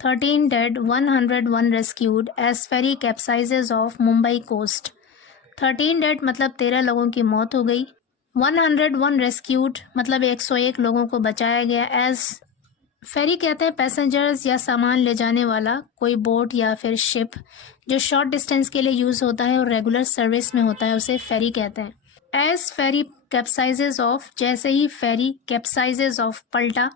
13 dead, 101 rescued as ferry capsizes off Mumbai coast. 13 dead मतलब 13 लोगों की मौत हो गई. 101 रेस्क्यूड मतलब 101 लोगों को बचाया गया. एज फेरी कहते हैं पैसेंजर्स या सामान ले जाने वाला कोई बोट या फिर शिप जो शॉर्ट डिस्टेंस के लिए यूज होता है और रेगुलर सर्विस में होता है उसे फेरी कहते हैं. एज फेरी कैप्साइजेज ऑफ, जैसे ही फेरी कैप्साइजेज ऑफ पलटा,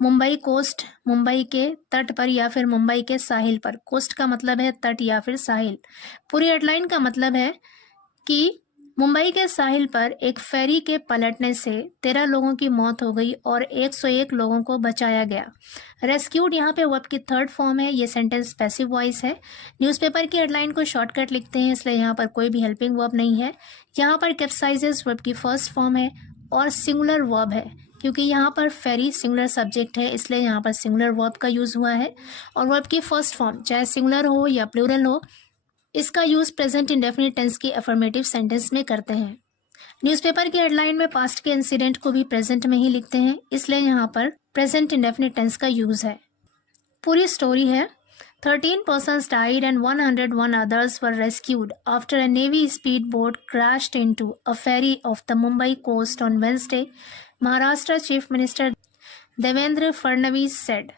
मुंबई कोस्ट मुंबई के तट पर या फिर मुंबई के साहिल पर. कोस्ट का मतलब है तट या फिर साहिल. पूरी हेडलाइन का मतलब है कि मुंबई के साहिल पर एक फेरी के पलटने से 13 लोगों की मौत हो गई और 101 लोगों को बचाया गया. रेस्क्यूड यहाँ पे वर्ब की थर्ड फॉर्म है. ये सेंटेंस पैसिव वॉइस है. न्यूज़पेपर की हेडलाइन को शॉर्टकट लिखते हैं इसलिए यहाँ पर कोई भी हेल्पिंग वर्ब नहीं है. यहाँ पर कैप्साइजेस वर्ब की फर्स्ट फॉर्म है और सिंगुलर वर्ब है क्योंकि यहाँ पर फेरी सिंगुलर सब्जेक्ट है इसलिए यहाँ पर सिंगुलर वर्ब का यूज हुआ है. और वर्ब की फर्स्ट फॉर्म चाहे सिंगुलर हो या प्लूरल हो, इसका यूज प्रेजेंट इंडेफिनिट टेंस की अफर्मेटिव सेंटेंस में करते हैं. न्यूज़पेपर की हेडलाइन में पास्ट के इंसिडेंट को भी प्रेजेंट में ही लिखते हैं इसलिए यहाँ पर प्रेजेंट इंडेफिनिट टेंस का यूज है. पूरी स्टोरी है. 13 persons died and 101 others were rescued after a Navy speedboat crashed into a ferry off the Mumbai coast on Wednesday, Maharashtra Chief Minister Devendra Fadnavis said.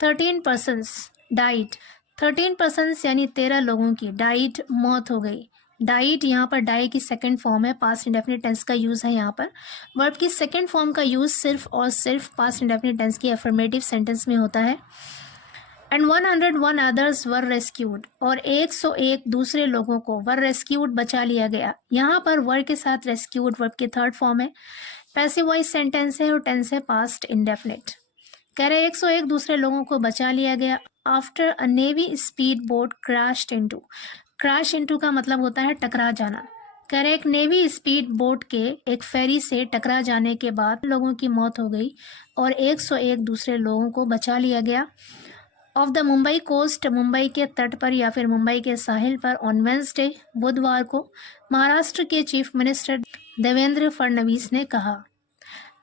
13 persons died. 13 persons यानी 13 लोगों की died मौत हो गई. Diet यहाँ पर die की second form है. पास्ट इंडेफिनिट टेंस का यूज है. यहाँ पर वर्ब की सेकंड फॉर्म का यूज सिर्फ और सिर्फ पास्ट इंडेफिनिट टेंस की अफर्मेटिव सेंटेंस में होता है. एंड 101 अदर्स वर रेस्क्यूड, और 101 दूसरे लोगों को वर रेस्क्यूड बचा लिया गया. यहाँ पर वर के साथ रेस्क्यूड वर्ब की थर्ड फॉर्म है. पैसिव वॉइस सेंटेंस है और टेंस है पास्ट इंडेफिनिट. कह रहे 101 दूसरे लोगों को बचा लिया गया after a navy speed boat crashed into. Crash into का मतलब होता है टकरा जाना. कह रहे एक नेवी स्पीड बोट के एक फेरी से टकरा जाने के बाद लोगों की मौत हो गई और 101 दूसरे लोगों को बचा लिया गया. Off the Mumbai coast, Mumbai के तट पर या फिर मुंबई के साहिल पर, ऑन वेंसडे बुधवार को, महाराष्ट्र के चीफ मिनिस्टर देवेंद्र फडणवीस ने कहा.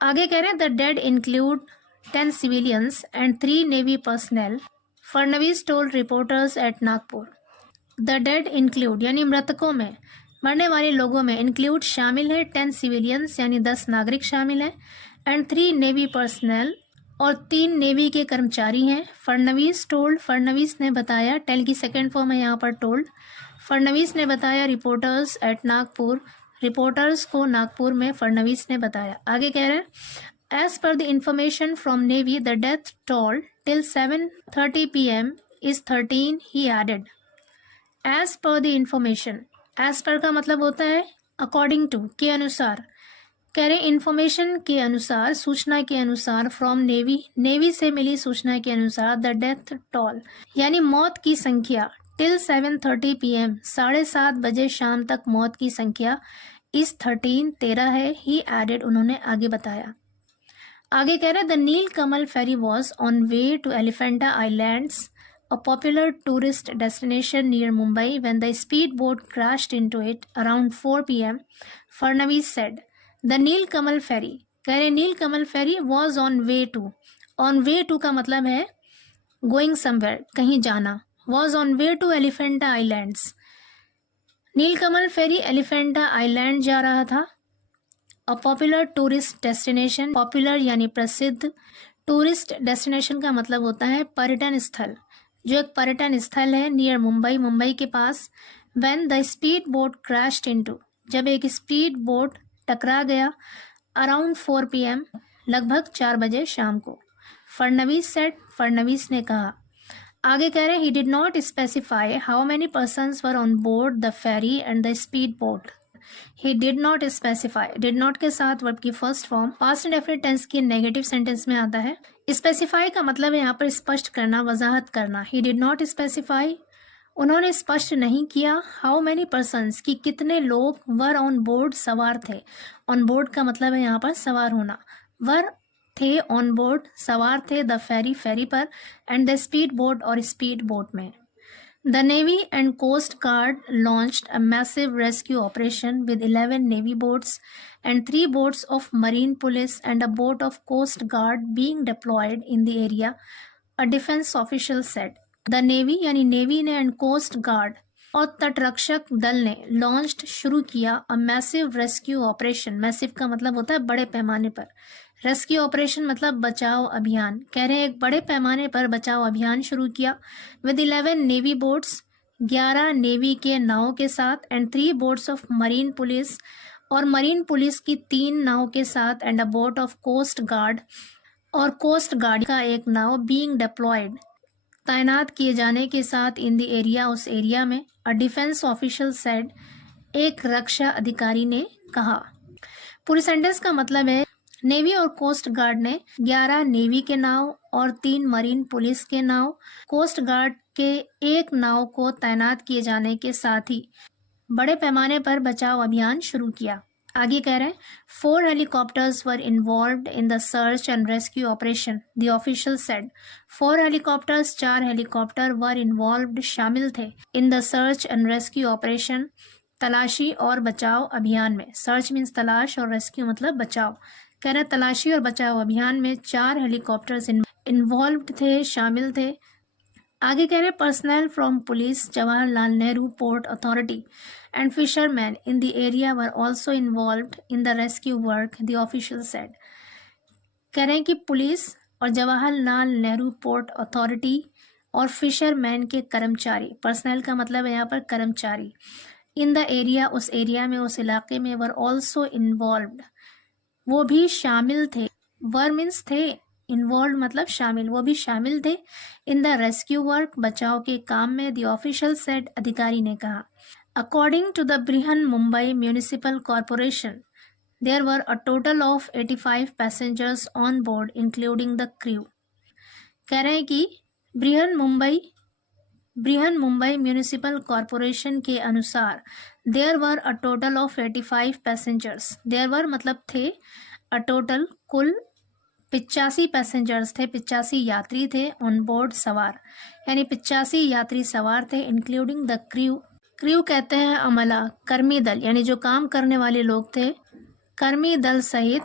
आगे कह रहे हैं the dead include 10 civilians and 3 Navy personnel, Fadnavis told reporters at Nagpur. The dead include यानी मृतकों में, मरने वाले लोगों में, इंक्लूड शामिल है 10 civilians यानी 10 नागरिक शामिल हैं, एंड 3 Navy personnel और 3 नेवी के कर्मचारी हैं. फडणवीस टोल्ड, फडणवीस ने बताया. टेल की सेकेंड फॉर्म है यहाँ पर टोल्ड. फडणवीस ने बताया रिपोर्टर्स एट नागपुर, रिपोर्टर्स को नागपुर में फडणवीस ने बताया. आगे कह रहे हैं As per the information from Navy, the death toll till 7:30 p.m. is 13, he added. As per the information, as per का मतलब होता है according to, के अनुसार. कह रहे इंफॉर्मेशन के अनुसार, सूचना के अनुसार, फ्रॉम नेवी, नेवी से मिली सूचना के अनुसार, द डेथ टोल यानी मौत की संख्या, टिल 7:30 p.m. 7:30 बजे शाम तक मौत की संख्या, इस 13 है. ही एडेड, उन्होंने आगे बताया. आगे कह रहे the Neel Kamal ferry was on way to Elephanta islands, a popular tourist destination near Mumbai, when the speed boat crashed into it around 4 p.m. Fadnavis said. The Neel Kamal ferry, कह रहे Neel Kamal ferry was on way to. On way to का मतलब है going somewhere, कहीं जाना. Was on way to Elephanta islands, Neelkamal ferry Elephanta island जा रहा था. A popular tourist destination, popular यानी प्रसिद्ध, टूरिस्ट डेस्टिनेशन का मतलब होता है पर्यटन स्थल, जो एक पर्यटन स्थल है नियर मुंबई, मुंबई के पास. When the speed boat crashed into, जब एक स्पीड बोट टकरा गया, अराउंड 4 p.m. लगभग 4 बजे शाम को. फडणवीस सेड, फडणवीस ने कहा. आगे कह रहे हैं he did not specify how many persons were on board the ferry and the speed boat. He did not specify, did not के साथ वर्ब की first form past indefinite tense की नेगेटिव सेंटेंस में आता है. स्पेसिफाई का मतलब है यहाँ पर स्पष्ट करना, वजाहत करना. ही डिड नॉट स्पेसिफाई, उन्होंने स्पष्ट नहीं किया. हाउ मेनी पर्सन्स, कि कितने लोग, वर ऑन बोर्ड, सवार थे. ऑन बोर्ड का मतलब है यहाँ पर सवार होना. वर थे ऑन बोर्ड, सवार थे, द फेरी, फेरी पर, एंड द स्पीड बोट और स्पीड बोट में. The Navy and Coast Guard launched a massive rescue operation with 11 Navy boats and 3 boats of Marine Police and a boat of Coast Guard being deployed in the area a defence official said. The navy यानी navy ने and coast guard और तटरक्षक दल ने launched शुरू किया a massive rescue operation. Massive का मतलब होता है बड़े पैमाने पर, रेस्क्यू ऑपरेशन मतलब बचाव अभियान। कह रहे हैं एक बड़े पैमाने पर बचाव अभियान शुरू किया विद 11 नेवी बोट्स, 11 नेवी के नावों के साथ, and 3 boats of marine police, और मरीन पुलिस की 3 नाव के साथ, and a boat of coast guard, और कोस्ट गार्ड का एक नाव बीइंग डिप्लॉयड, तैनात किए जाने के साथ, इन द एरिया उस एरिया में। अ डिफेंस ऑफिशियल सेड, एक रक्षा अधिकारी ने कहा। पूरी सेंटेंस का मतलब है नेवी और कोस्ट गार्ड ने 11 नेवी के नाव और 3 मरीन पुलिस के नाव, कोस्ट गार्ड के एक नाव को तैनात किए जाने के साथ ही बड़े पैमाने पर बचाव अभियान शुरू किया। आगे कह रहे हैं 4 helicopters were involved in the search and rescue operation, the official said. 4 helicopters, 4 helicopter were involved शामिल थे in the search and rescue operation, तलाशी और बचाव अभियान में। सर्च मीन्स तलाश और रेस्क्यू मतलब बचाव। कह रहे तलाशी और बचाव अभियान में 4 हेलीकॉप्टर्स इन्वॉल्व्ड थे, शामिल थे। आगे कह रहे personal from police, Jawaharlal Nehru port authority and fisherman in the area were also involved in the rescue work, the official said. कह रहे हैं कि पुलिस और जवाहरलाल नेहरू पोर्ट अथॉरिटी और फिशरमैन के कर्मचारी, पर्सनल का मतलब है यहाँ पर कर्मचारी, इन द एरिया उस एरिया में, उस इलाके में, वर ऑल्सो इन्वॉल्व्ड वो भी शामिल थे। वर मीन्स थे, इन्वॉल्व मतलब शामिल, वो भी शामिल थे इन द रेस्क्यू वर्क बचाव के काम में, द ऑफिशियल सेड अधिकारी ने कहा। According to the Brihan Mumbai municipal corporation there were a total of 85 passengers on board including the crew. कह रहे हैं कि बृहन मुंबई म्यूनिसिपल कॉरपोरेशन के अनुसार there were a total of 85 passengers, there were मतलब थे, अ टोटल कुल 85 पैसेंजर्स थे, 85 यात्री थे, ऑन बोर्ड सवार, यानी 85 यात्री सवार थे, इंक्लूडिंग द क्रू। क्रू कहते हैं अमला, कर्मी दल, यानी जो काम करने वाले लोग थे, कर्मी दल सहित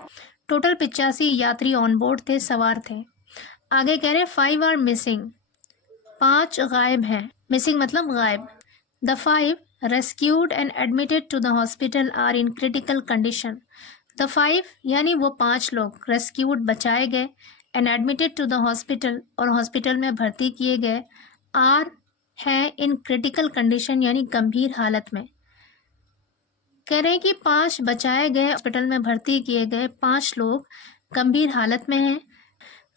टोटल 85 यात्री ऑन बोर्ड थे, सवार थे। आगे कह रहे 5 आर मिसिंग, 5 गायब हैं, मिसिंग मतलब गायब। The 5 rescued and admitted to the hospital are in critical condition. The 5 यानी वो 5 लोग रेस्क्यूड बचाए गए, and admitted to the hospital और हॉस्पिटल में भर्ती किए गए, आर हैं इन क्रिटिकल कंडीशन यानी गंभीर हालत में। कह रहे हैं कि 5 बचाए गए, हॉस्पिटल में भर्ती किए गए 5 लोग गंभीर हालत में हैं।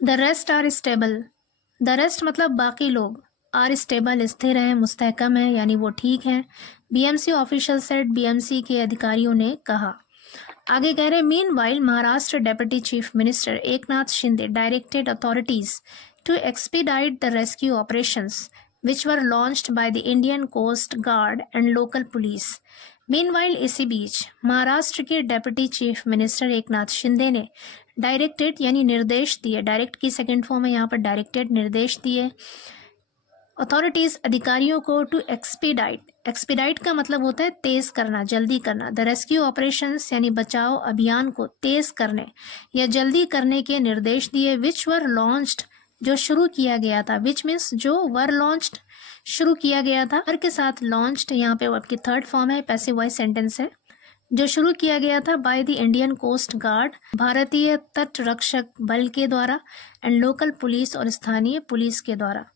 The rest are stable, the rest मतलब बाकी लोग, आर स्टेबल स्थिर हैं, मुस्तहकम है, यानी वो ठीक हैं। बीएमसी ऑफिशियल सेड, बीएमसी के अधिकारियों ने कहा। आगे कह रहे meanwhile Maharashtra deputy chief minister Eknath Shinde directed authorities to expedite the rescue operations which were launched by the Indian Coast Guard and local police. Meanwhile, इसी बीच महाराष्ट्र के deputy chief minister Eknath Shinde ने डायरेक्टेड यानी निर्देश दिए, डायरेक्ट की सेकंड फॉर्म है यहाँ पर, डायरेक्टेड निर्देश दिए अथॉरिटीज अधिकारियों को टू एक्सपीडाइट, एक्सपीडाइट का मतलब होता है तेज करना, जल्दी करना, द रेस्क्यू ऑपरेशंस यानी बचाव अभियान को तेज करने या जल्दी करने के निर्देश दिए, विच वर लॉन्च्ड जो शुरू किया गया था, विच मीन्स जो, वर लॉन्च्ड शुरू किया गया था, हर के साथ लॉन्च्ड यहाँ पे आपकी थर्ड फॉर्म है, पैसिव वॉइस सेंटेंस है, जो शुरू किया गया था by the Indian coast guard भारतीय तट रक्षक बल के द्वारा, एंड लोकल पुलिस और स्थानीय पुलिस के द्वारा।